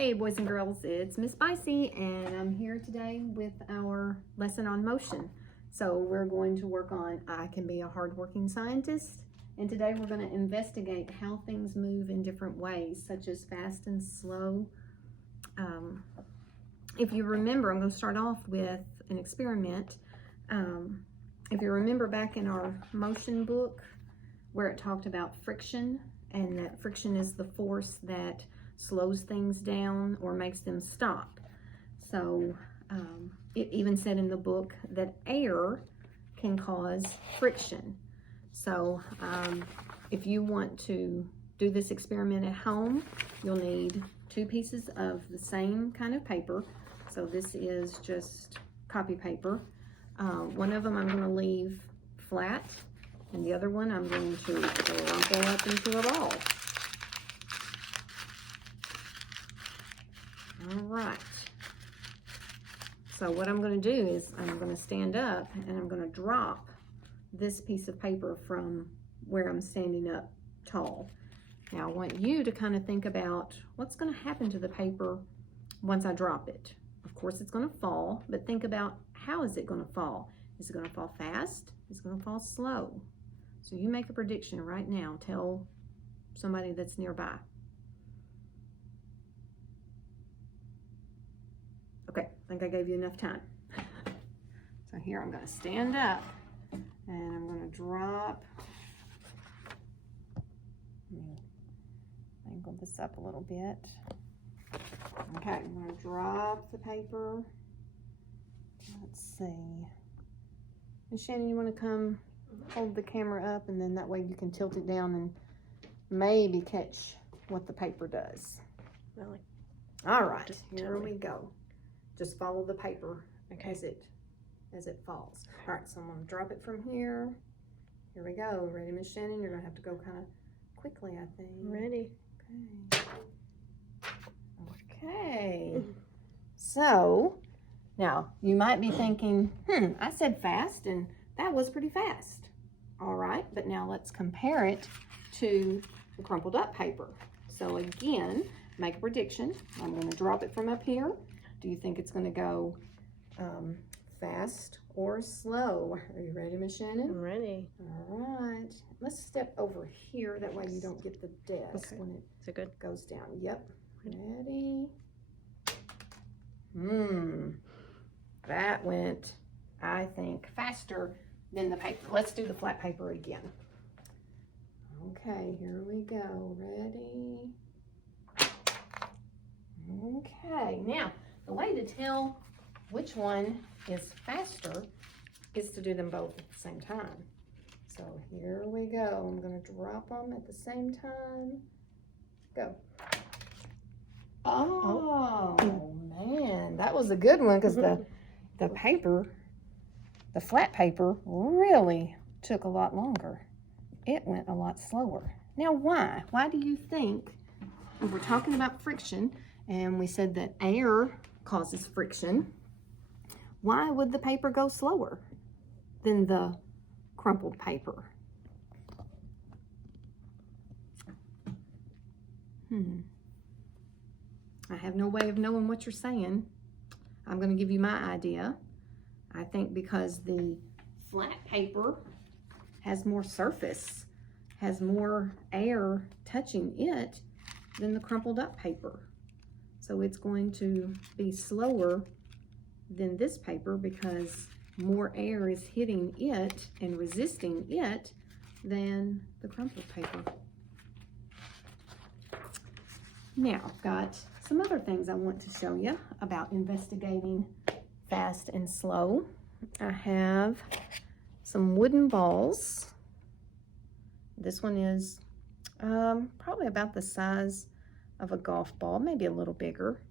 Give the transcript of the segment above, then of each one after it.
Hey boys and girls, it's Miss Spicy and I'm here today with our lesson on motion. So we're going to work on I can be a hardworking scientist, and today we're going to investigate how things move in different ways, such as fast and slow. If you remember, I'm going to start off with an experiment. If you remember back in our motion book where it talked about friction, and that friction is the force that slows things down or makes them stop. So it even said in the book that air can cause friction. So if you want to do this experiment at home, you'll need 2 pieces of the same kind of paper. So this is just copy paper. One of them I'm going to leave flat, and the other one I'm going to crumple up into a ball. All right. So what I'm going to do is I'm going to stand up and I'm going to drop this piece of paper from where I'm standing up tall. Now I want you to kind of think about what's going to happen to the paper once I drop it. Of course it's going to fall, but think about how is it going to fall? Is it going to fall fast? Is it going to fall slow? So you make a prediction right now. Tell somebody that's nearby. Okay, I think I gave you enough time. So here I'm going to stand up and I'm going to drop. Let me angle this up a little bit. Okay, I'm going to drop the paper. Let's see. And Shannon, you want to come hold the camera up, and then that way you can tilt it down and maybe catch what the paper does. Really? All right, here we go. Just follow the paper as it falls. All right, so I'm going to drop it from here. Here we go. Ready, Miss Shannon? You're going to have to go kind of quickly, I think. Ready. Okay. So, now, you might be thinking, I said fast, and that was pretty fast. All right, but now let's compare it to the crumpled up paper. So again, make a prediction. I'm going to drop it from up here. Do you think it's going to go fast or slow? Are you ready, Miss Shannon? I'm ready. All right. Let's step over here. That way you don't get the desk when it goes down. Yep. Ready? That went, I think, faster than the paper. Let's do the flat paper again. Okay, here we go. Ready? Okay, now the way to tell which one is faster is to do them both at the same time. So here we go. I'm going to drop them at the same time. Go. Oh man, that was a good one, because the paper, the flat paper, really took a lot longer. It went a lot slower. Now why? Why do you think? We're talking about friction, and we said that air causes friction. Why would the paper go slower than the crumpled paper? I have no way of knowing what you're saying. I'm going to give you my idea. I think because the flat paper has more surface, has more air touching it than the crumpled up paper. So it's going to be slower than this paper because more air is hitting it and resisting it than the crumpled paper. Now, I've got some other things I want to show you about investigating fast and slow. I have some wooden balls. This one is probably about the size of a golf ball, maybe a little bigger.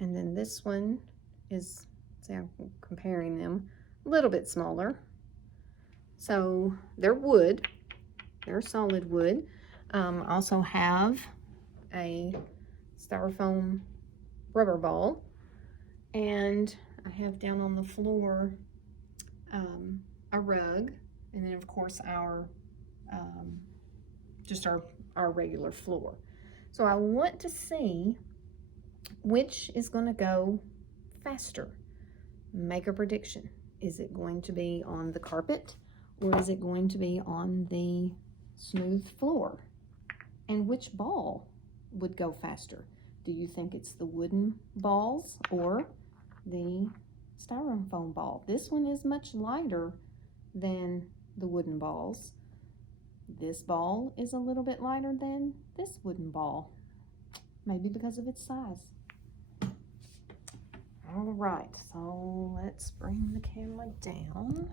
And then this one is, see, I'm comparing them, a little bit smaller. So they're wood, they're solid wood. Also have a styrofoam rubber ball, and I have down on the floor a rug, and then of course our just our regular floor. So I want to see Which is going to go faster? Make a prediction. Is it going to be on the carpet or is it going to be on the smooth floor? And which ball would go faster? Do you think it's the wooden balls or the styrofoam ball? This one is much lighter than the wooden balls. This ball is a little bit lighter than this wooden ball, maybe because of its size. All right, so let's bring the camera down.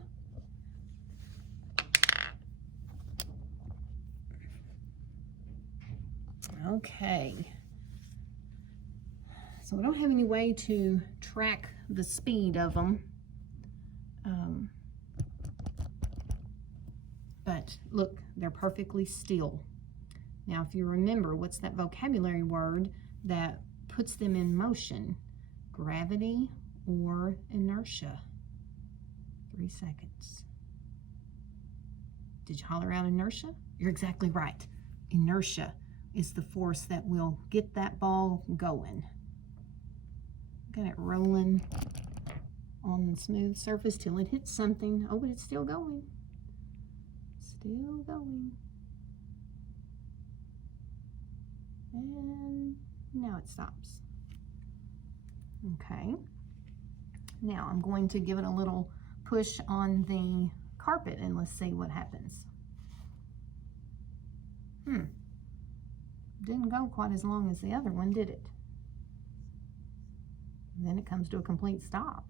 Okay. So I don't have any way to track the speed of them. But look, they're perfectly still. Now, if you remember, what's that vocabulary word that puts them in motion? Gravity or inertia? 3 seconds. Did you holler out inertia? You're exactly right. Inertia is the force that will get that ball going. Got it rolling on the smooth surface till it hits something. Oh, but it's still going. Still going. And now it stops. Okay. Now I'm going to give it a little push on the carpet and let's see what happens. Didn't go quite as long as the other one, did it? And then it comes to a complete stop.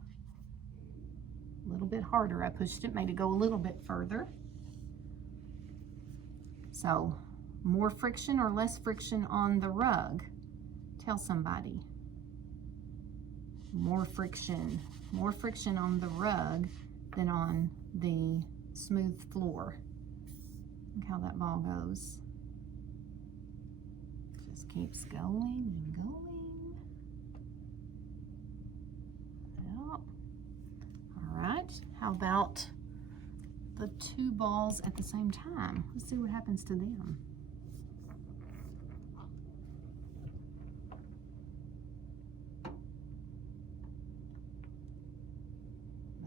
A little bit harder. I pushed it, made it go a little bit further. So, more friction or less friction on the rug? Tell somebody. More friction on the rug than on the smooth floor. Look how that ball goes. Just keeps going and going. Well, all right, how about the 2 balls at the same time? Let's see what happens to them.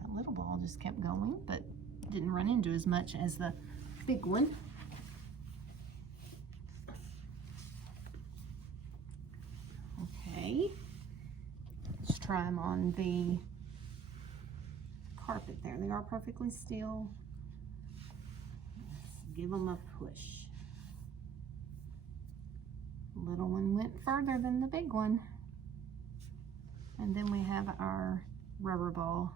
That little ball just kept going, but didn't run into as much as the big one. Okay, let's try them on the carpet there. They are perfectly still. Let's give them a push. The little one went further than the big one. And then we have our rubber ball.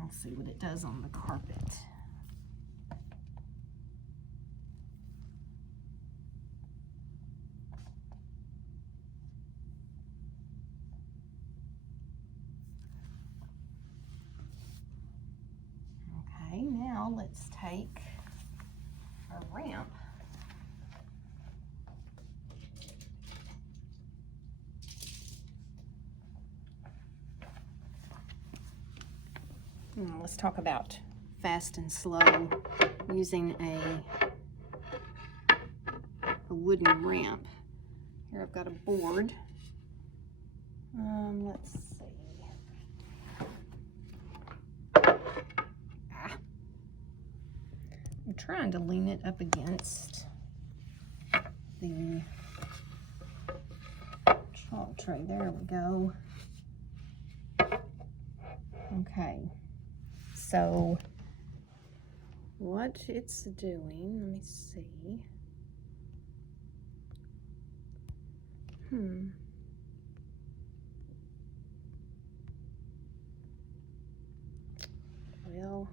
I'll see what it does on the carpet. Okay, now let's take our ramp. Now let's talk about fast and slow using a wooden ramp. Here I've got a board. Let's see. I'm trying to lean it up against the chalk tray. There we go. Okay. So what it's doing, let me see. Well,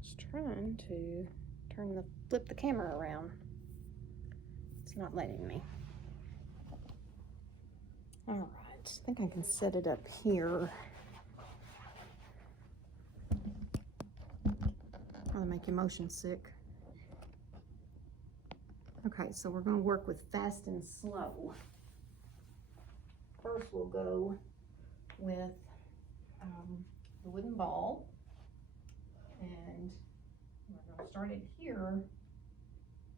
just trying to flip the camera around. It's not letting me. All right, I think I can set it up here. That'll make your motion sick. Okay, so we're going to work with fast and slow. First we'll go with the wooden ball, and we're going to start it here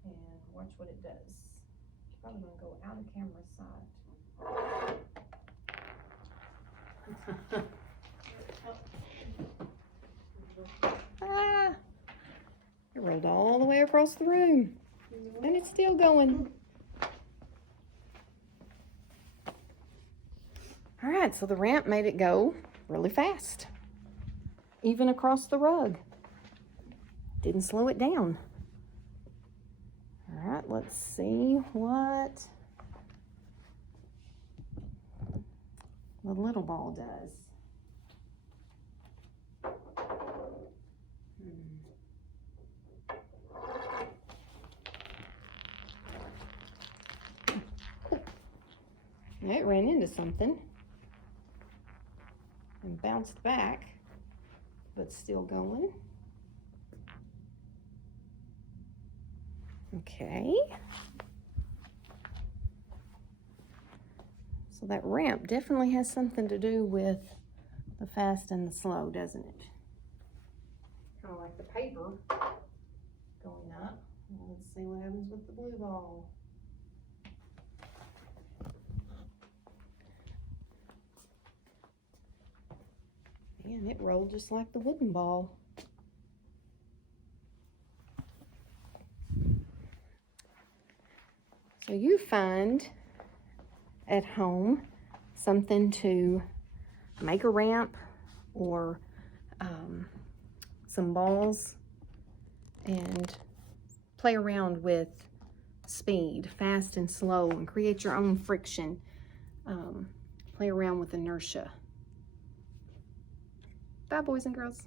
and watch what it does. It's probably going to go out of camera sight. Ah, it rolled all the way across the room, and it's still going. All right, so the ramp made it go really fast, even across the rug. Didn't slow it down. All right, let's see what the little ball does. It ran into something and bounced back, but still going. Okay. So that ramp definitely has something to do with the fast and the slow, doesn't it? Kind of like the paper going up. Let's see what happens with the blue ball. Man, it rolled just like the wooden ball. So you find at home something to make a ramp or some balls and play around with speed, fast and slow, and create your own friction. Play around with inertia. Bye, boys and girls.